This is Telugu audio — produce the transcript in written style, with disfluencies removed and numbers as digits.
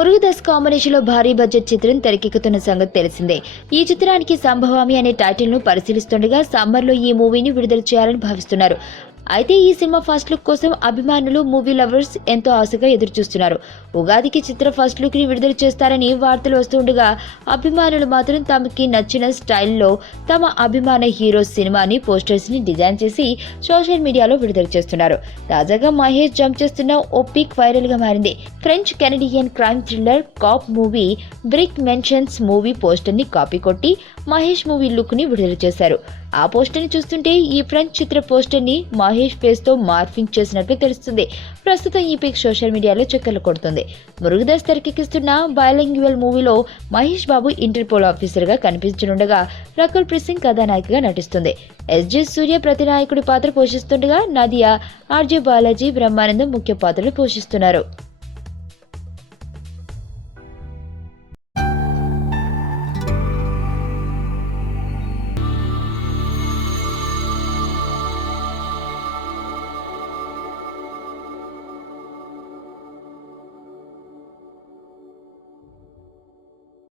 మురుగదాస్ కాంబినేషన్ లో భారీ బడ్జెట్ చిత్రం తెరకెక్కుతున్న సంగతి తెలిసిందే. ఈ చిత్రానికి సంభవామి అనే టైటిల్ ను పరిశీలిస్తుండగా సమ్మర్ లో ఈ మూవీని విడుదల చేయాలని భావిస్తున్నారు. అయితే ఈ సినిమా ఫస్ట్ లుక్ కోసం అభిమానులు, మూవీ లవర్స్ ఎంతో ఆశగా ఎదురుచూస్తున్నారు. ఉగాదికి చిత్ర ఫస్ట్ లుక్ ని విడుదల చేస్తారని వార్తలు వస్తుండగా అభిమానులు మాత్రం తమకి నచ్చిన స్టైల్లో తమ అభిమాన హీరో సినిమాని పోస్టర్స్ ని డిజైన్ చేసి సోషల్ మీడియాలో విడుదల చేస్తున్నారు. తాజాగా మహేష్ జంప్ చేస్తున్న ఓ పిక్ వైరల్ గా మారింది. French Canadian crime thriller cop movie Brick Mansions movie poster ని కాపీ కొట్టి మహేష్ మూవీ లుక్ ని విడుదల చేశారు. ఆ పోస్టర్ ని చూస్తుంటే ఈ ఫ్రెంచ్ చిత్ర పోస్టర్ ని మహేష్ ఫేస్ తో మార్ఫింగ్ చేసినట్లు తెలుస్తుంది. ప్రస్తుతం ఈ పిక్ సోషల్ మీడియాలో చక్కర్లు కొడుతుంది. మురుగదాస్ తెరకెక్కిస్తున్న బైలింగ్యువల్ మూవీలో మహేష్ బాబు ఇంటర్పోల్ ఆఫీసర్ గా కనిపించనుండగా రకుల్ ప్రీత్ సింగ్ కథానాయికగా నటిస్తుంది. ఎస్జే సూర్య ప్రతినాయకుడి పాత్ర పోషిస్తుండగా నదియా, ఆర్జే బాలాజీ, బ్రహ్మానందం ముఖ్య పాత్రలు పోషిస్తున్నారు.